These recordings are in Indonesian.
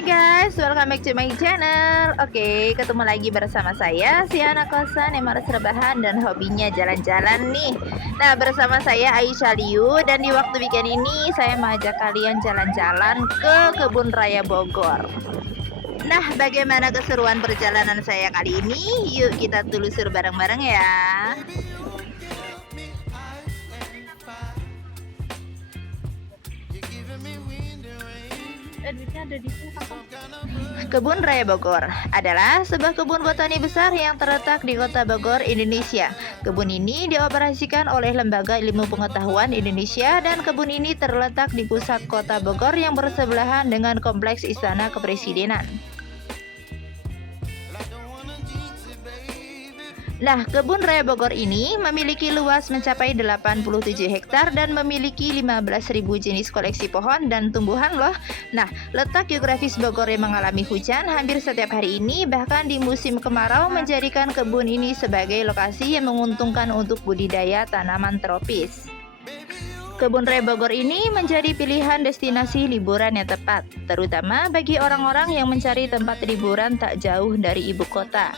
Hai guys, welcome back to my channel. Oke, ketemu lagi bersama saya, si anak kosan yang malas rebahan dan hobinya jalan-jalan nih. Nah, bersama saya Aisyah Liu, dan di waktu weekend ini saya mengajak kalian jalan-jalan ke Kebun Raya Bogor. Nah, bagaimana keseruan perjalanan saya kali ini? Yuk kita telusur bareng-bareng ya. Kebun Raya Bogor adalah sebuah kebun botani besar yang terletak di Kota Bogor, Indonesia. Kebun ini dioperasikan oleh Lembaga Ilmu Pengetahuan Indonesia, dan kebun ini terletak di pusat Kota Bogor yang bersebelahan dengan Kompleks Istana Kepresidenan. Nah, Kebun Raya Bogor ini memiliki luas mencapai 87 hektar dan memiliki 15.000 jenis koleksi pohon dan tumbuhan loh. Nah, letak geografis Bogor yang mengalami hujan hampir setiap hari ini, bahkan di musim kemarau, menjadikan kebun ini sebagai lokasi yang menguntungkan untuk budidaya tanaman tropis. Kebun Raya Bogor ini menjadi pilihan destinasi liburan yang tepat, terutama bagi orang-orang yang mencari tempat liburan tak jauh dari ibu kota.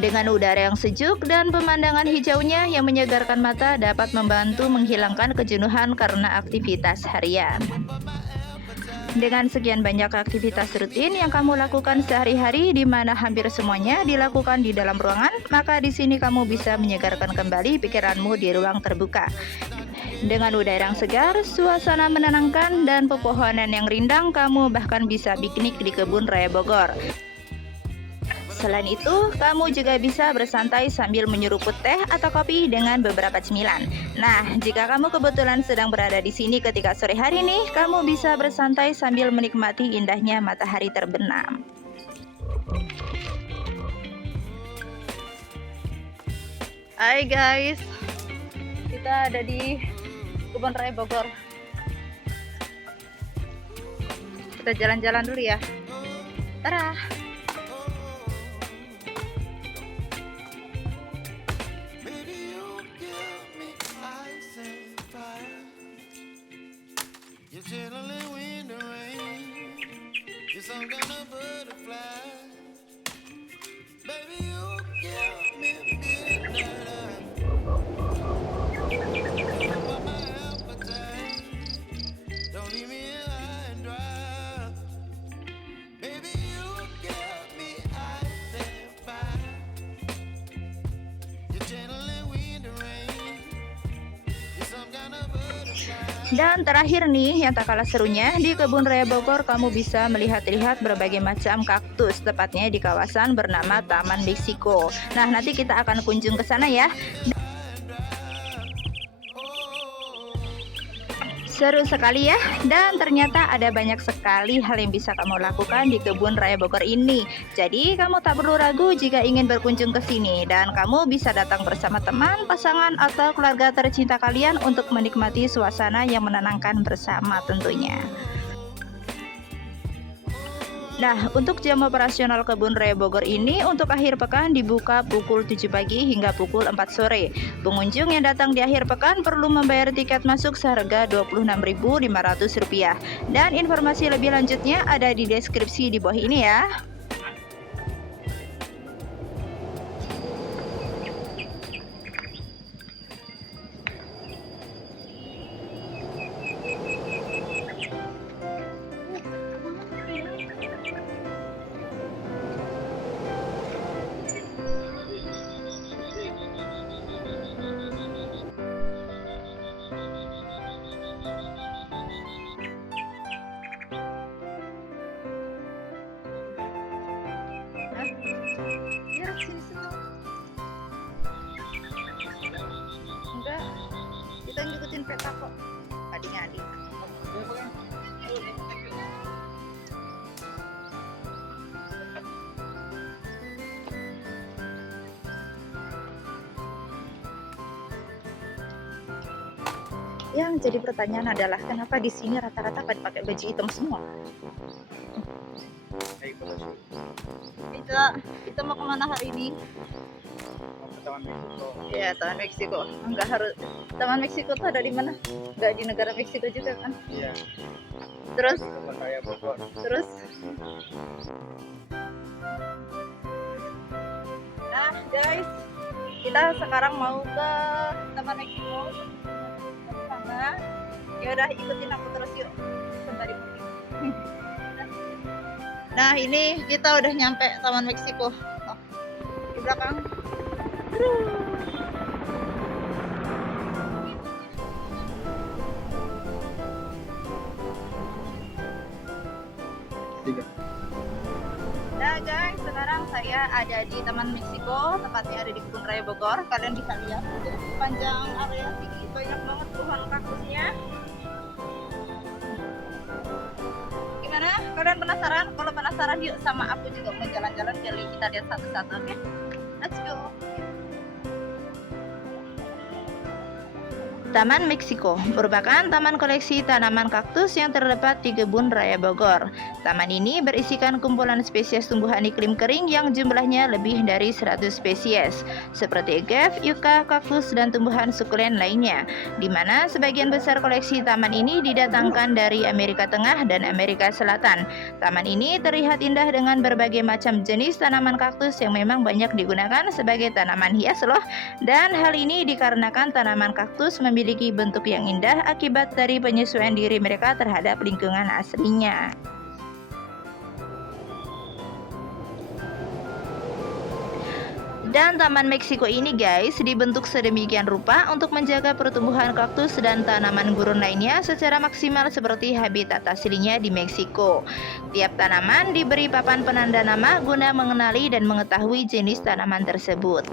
Dengan udara yang sejuk dan pemandangan hijaunya yang menyegarkan mata, dapat membantu menghilangkan kejenuhan karena aktivitas harian. Dengan sekian banyak aktivitas rutin yang kamu lakukan sehari-hari, di mana hampir semuanya dilakukan di dalam ruangan, maka di sini kamu bisa menyegarkan kembali pikiranmu di ruang terbuka. Dengan udara yang segar, suasana menenangkan, dan pepohonan yang rindang, kamu bahkan bisa piknik di Kebun Raya Bogor. Selain itu, kamu juga bisa bersantai sambil menyeruput teh atau kopi dengan beberapa cemilan. Nah, jika kamu kebetulan sedang berada di sini ketika sore hari nih, kamu bisa bersantai sambil menikmati indahnya matahari terbenam. Hai guys, kita ada di Kebun Raya Bogor. Kita jalan-jalan dulu ya. Tara. Dan terakhir nih, yang tak kalah serunya, di Kebun Raya Bogor kamu bisa melihat-lihat berbagai macam kaktus, tepatnya di kawasan bernama Taman Meksiko. Nah, nanti kita akan kunjung ke sana ya. Seru sekali ya, dan ternyata ada banyak sekali hal yang bisa kamu lakukan di Kebun Raya Bogor ini. Jadi kamu tak perlu ragu jika ingin berkunjung ke sini, dan kamu bisa datang bersama teman, pasangan, atau keluarga tercinta kalian untuk menikmati suasana yang menenangkan bersama tentunya. Nah, untuk jam operasional Kebun Raya Bogor ini untuk akhir pekan dibuka pukul 7 pagi hingga pukul 4 sore. Pengunjung yang datang di akhir pekan perlu membayar tiket masuk seharga Rp26.500. Dan informasi lebih lanjutnya ada di deskripsi di bawah ini ya. Enggak, kita ngikutin peta kok, adik-adik. Yang jadi pertanyaan adalah kenapa di sini rata-rata pada pakai baju hitam semua? Kita mau kemana hari ini? Mau ke Taman Meksiko. Ya, Taman Meksiko. Enggak harus. Taman Meksiko tuh ada di mana? Enggak di negara Meksiko juga kan? Iya. Terus? Kebun Raya Bogor. Terus? Nah, guys, kita sekarang mau ke Taman Meksiko. Sana. Ya udah ikutin aku terus yuk. Sebentar di mobil. Nah, ini kita udah nyampe Taman Meksiko. Oh, di belakang. Tiga. Nah guys, sekarang saya ada di Taman Meksiko, tepatnya ada di Kebun Raya Bogor. Kalian bisa lihat panjang area tinggi, banyak banget pohon kaktusnya. Gimana? Kalian penasaran? Kalau penasaran yuk sama aku juga mau jalan-jalan, jadi kita lihat satu-satu, oke? Let's go. Taman Meksiko merupakan taman koleksi tanaman kaktus yang terdapat di Kebun Raya Bogor. Taman ini berisikan kumpulan spesies tumbuhan iklim kering yang jumlahnya lebih dari 100 spesies, seperti agave, yucca, kaktus, dan tumbuhan sukulen lainnya, di mana sebagian besar koleksi taman ini didatangkan dari Amerika Tengah dan Amerika Selatan. Taman ini terlihat indah dengan berbagai macam jenis tanaman kaktus yang memang banyak digunakan sebagai tanaman hias loh, dan hal ini dikarenakan tanaman kaktus memiliki bentuk yang indah akibat dari penyesuaian diri mereka terhadap lingkungan aslinya. Dan Taman Meksiko ini guys dibentuk sedemikian rupa untuk menjaga pertumbuhan kaktus dan tanaman gurun lainnya secara maksimal seperti habitat aslinya di Meksiko. Tiap tanaman diberi papan penanda nama guna mengenali dan mengetahui jenis tanaman tersebut.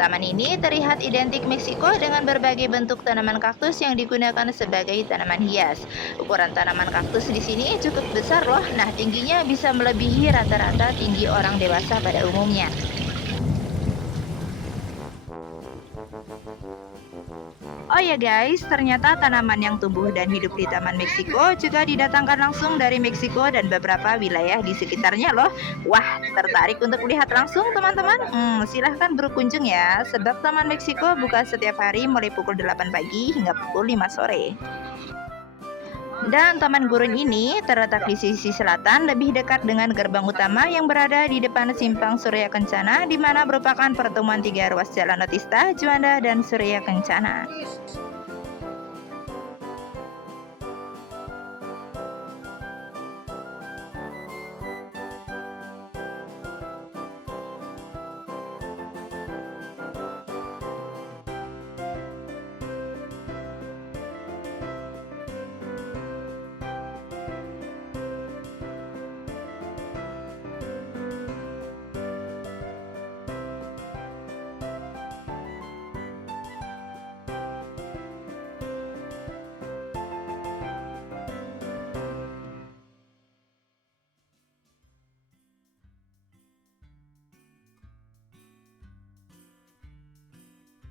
Taman ini terlihat identik Meksiko dengan berbagai bentuk tanaman kaktus yang digunakan sebagai tanaman hias. Ukuran tanaman kaktus di sini cukup besar loh. Nah, tingginya bisa melebihi rata-rata tinggi orang dewasa pada umumnya. Oh ya guys, ternyata tanaman yang tumbuh dan hidup di Taman Meksiko juga didatangkan langsung dari Meksiko dan beberapa wilayah di sekitarnya loh. Wah, tertarik untuk melihat langsung teman-teman? Silahkan berkunjung ya, sebab Taman Meksiko buka setiap hari mulai pukul 8 pagi hingga pukul 5 sore. Dan Taman Gurun ini terletak di sisi selatan, lebih dekat dengan gerbang utama yang berada di depan Simpang Surya Kencana, di mana merupakan pertemuan tiga ruas jalan Otista, Juanda, dan Surya Kencana.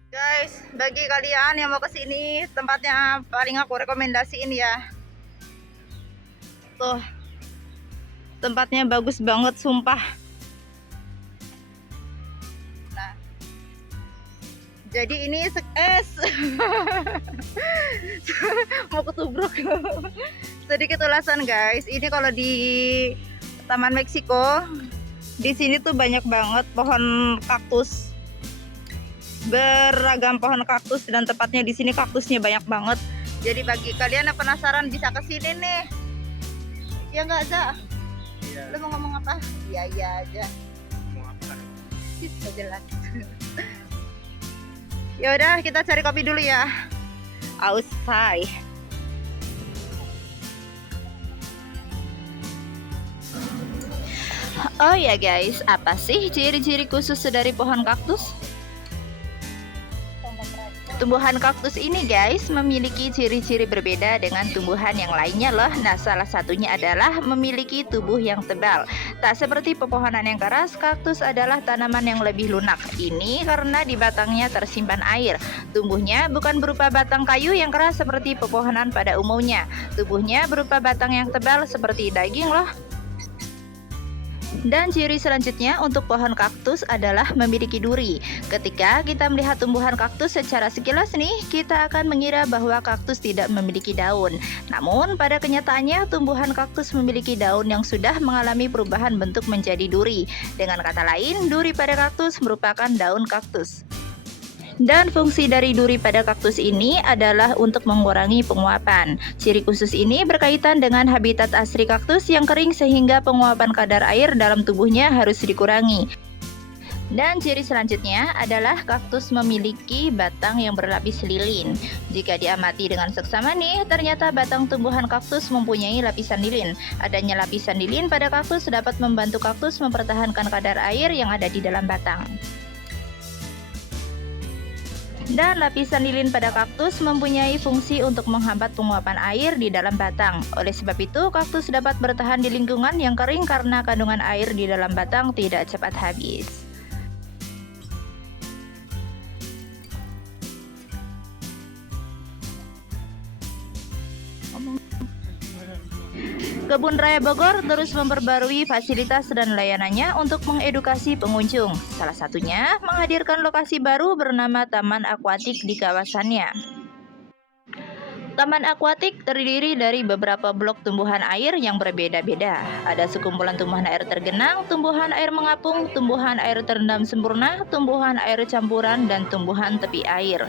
Guys, bagi kalian yang mau kesini, tempatnya paling aku rekomendasiin ya. Tuh, tempatnya bagus banget, sumpah. Nah, jadi ini es mau ketubruk. Sedikit ulasan guys, ini kalau di Taman Meksiko, di sini tuh banyak banget pohon kaktus. Beragam pohon kaktus dan tepatnya di sini kaktusnya banyak banget. Jadi bagi kalian yang penasaran bisa ke sini nih. Ya enggak, Za? Iya. Lu mau ngomong apa? Iya aja. Mau apa? Tidak jelas. Ya udah, kita cari kopi dulu ya. Aus, say. Oh ya guys, apa sih ciri-ciri khusus dari pohon kaktus? Tumbuhan kaktus ini guys memiliki ciri-ciri berbeda dengan tumbuhan yang lainnya loh. Nah, salah satunya adalah memiliki tubuh yang tebal. Tak seperti pepohonan yang keras, kaktus adalah tanaman yang lebih lunak. Ini karena di batangnya tersimpan air. Tumbuhnya bukan berupa batang kayu yang keras seperti pepohonan pada umumnya. Tubuhnya berupa batang yang tebal seperti daging loh. Dan ciri selanjutnya untuk pohon kaktus adalah memiliki duri. Ketika kita melihat tumbuhan kaktus secara sekilas nih, kita akan mengira bahwa kaktus tidak memiliki daun. Namun pada kenyataannya tumbuhan kaktus memiliki daun yang sudah mengalami perubahan bentuk menjadi duri. Dengan kata lain, duri pada kaktus merupakan daun kaktus. Dan fungsi dari duri pada kaktus ini adalah untuk mengurangi penguapan. Ciri khusus ini berkaitan dengan habitat asli kaktus yang kering sehingga penguapan kadar air dalam tubuhnya harus dikurangi. Dan ciri selanjutnya adalah kaktus memiliki batang yang berlapis lilin. Jika diamati dengan seksama nih, ternyata batang tumbuhan kaktus mempunyai lapisan lilin. Adanya lapisan lilin pada kaktus dapat membantu kaktus mempertahankan kadar air yang ada di dalam batang. Dan lapisan lilin pada kaktus mempunyai fungsi untuk menghambat penguapan air di dalam batang. Oleh sebab itu, kaktus dapat bertahan di lingkungan yang kering karena kandungan air di dalam batang tidak cepat habis. Kebun Raya Bogor terus memperbarui fasilitas dan layanannya untuk mengedukasi pengunjung. Salah satunya menghadirkan lokasi baru bernama Taman Akuatik di kawasannya. Taman akuatik terdiri dari beberapa blok tumbuhan air yang berbeda-beda. Ada sekumpulan tumbuhan air tergenang, tumbuhan air mengapung, tumbuhan air terendam sempurna, tumbuhan air campuran, dan tumbuhan tepi air.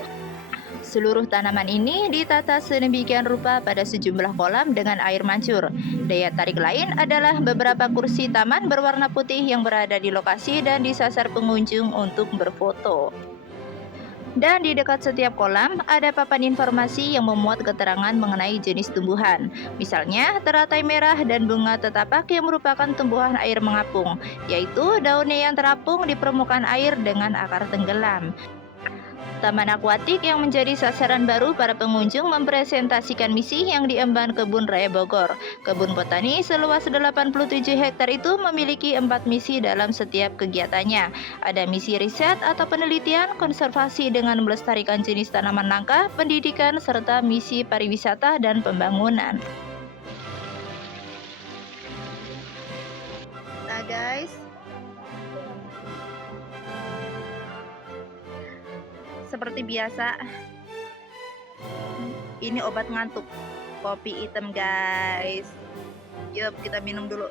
Seluruh tanaman ini ditata sedemikian rupa pada sejumlah kolam dengan air mancur. Daya tarik lain adalah beberapa kursi taman berwarna putih yang berada di lokasi dan disasar pengunjung untuk berfoto. Dan di dekat setiap kolam ada papan informasi yang memuat keterangan mengenai jenis tumbuhan. Misalnya teratai merah dan bunga tetapak yang merupakan tumbuhan air mengapung, yaitu daunnya yang terapung di permukaan air dengan akar tenggelam. Taman akuatik yang menjadi sasaran baru para pengunjung mempresentasikan misi yang diemban Kebun Raya Bogor. Kebun botani seluas 87 hektar itu memiliki 4 misi dalam setiap kegiatannya. Ada misi riset atau penelitian, konservasi dengan melestarikan jenis tanaman langka, pendidikan, serta misi pariwisata dan pembangunan. Nah guys, seperti biasa, ini obat ngantuk, kopi hitam guys. Yuk kita minum dulu.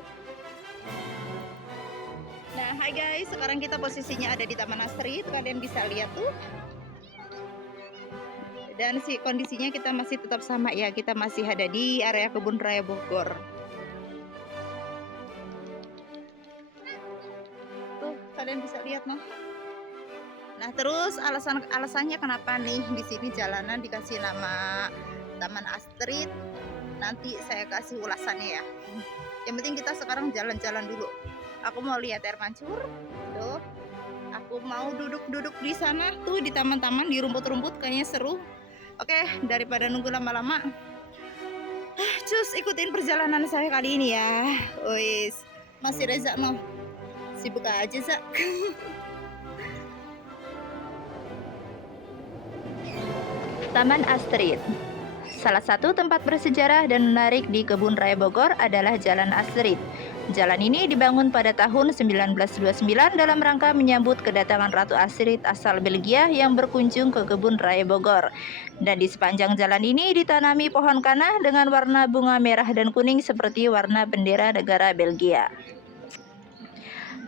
Nah hai guys, sekarang kita posisinya ada di Taman Astrid. Kalian bisa lihat tuh. Dan kondisinya kita masih tetap sama ya, kita masih ada di area Kebun Raya Bogor. Tuh kalian bisa lihat noh. Nah terus alasannya kenapa nih di sini jalanan dikasih nama Taman Astrid, nanti saya kasih ulasannya ya. Yang penting kita sekarang jalan-jalan dulu. Aku mau lihat air mancur, tuh. Aku mau duduk-duduk di sana tuh di taman-taman, di rumput-rumput, kayaknya seru. Oke, daripada nunggu lama-lama, cus ikutin perjalanan saya kali ini ya. Wis, masih Reza noh, sibuk aja Zak. Taman Astrid. Salah satu tempat bersejarah dan menarik di Kebun Raya Bogor adalah Jalan Astrid. Jalan ini dibangun pada tahun 1929 dalam rangka menyambut kedatangan Ratu Astrid asal Belgia yang berkunjung ke Kebun Raya Bogor. Dan di sepanjang jalan ini ditanami pohon kana dengan warna bunga merah dan kuning seperti warna bendera negara Belgia.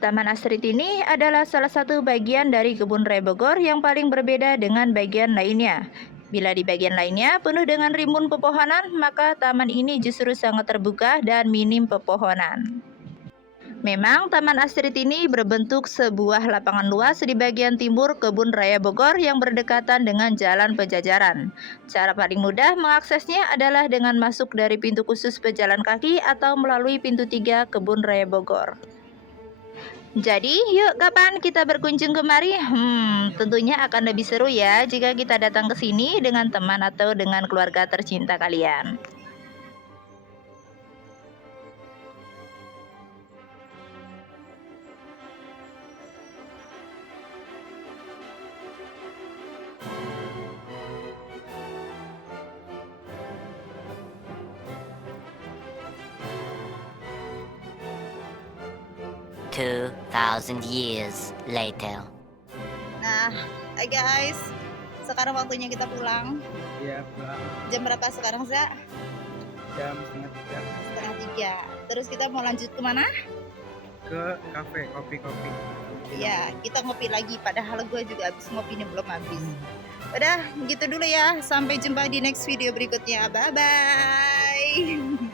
Taman Astrid ini adalah salah satu bagian dari Kebun Raya Bogor yang paling berbeda dengan bagian lainnya. Bila di bagian lainnya penuh dengan rimbun pepohonan, maka taman ini justru sangat terbuka dan minim pepohonan. Memang Taman Astrid ini berbentuk sebuah lapangan luas di bagian timur Kebun Raya Bogor yang berdekatan dengan Jalan Pejajaran. Cara paling mudah mengaksesnya adalah dengan masuk dari pintu khusus pejalan kaki atau melalui pintu 3 Kebun Raya Bogor. Jadi, yuk kapan kita berkunjung kemari? Tentunya akan lebih seru ya jika kita datang ke sini dengan teman atau dengan keluarga tercinta kalian. Two thousand years later. Nah, hai guys, sekarang waktunya kita pulang. Iya, pulang Jam berapa sekarang, Za? jam setengah 3 Setengah 3. Terus kita mau lanjut kemana? ke kafe kopi-kopi. Ya, kita ngopi lagi. Padahal gue juga habis ngopi ini belum habis. Udah, gitu dulu ya. Sampai jumpa di next video berikutnya. Bye-bye.